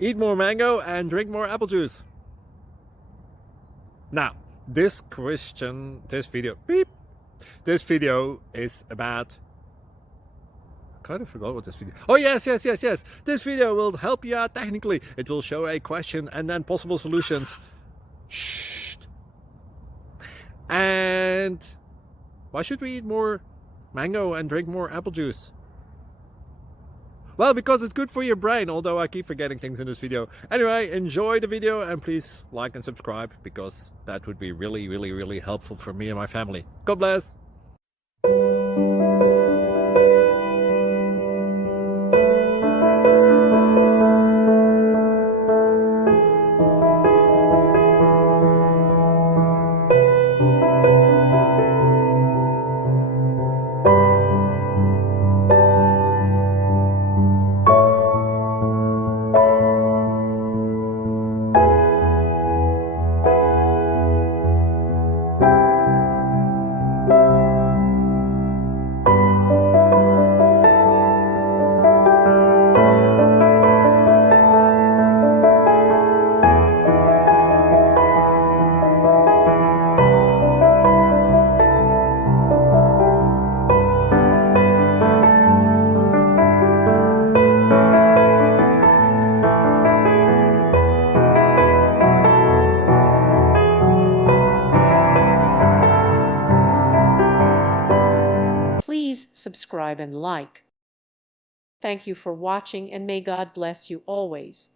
Eat more mango and drink more apple juice. Now, this video is about, I kind of forgot what this video. Oh, yes. This video will help you out technically. It will show a question and then possible solutions. Shh. And why should we eat more mango and drink more apple juice? Well, because it's good for your brain, although I keep forgetting things in this video. Anyway, enjoy the video and please like and subscribe, because that would be really helpful for me and my family. God bless! Please subscribe and like. Thank you for watching, and may God bless you always.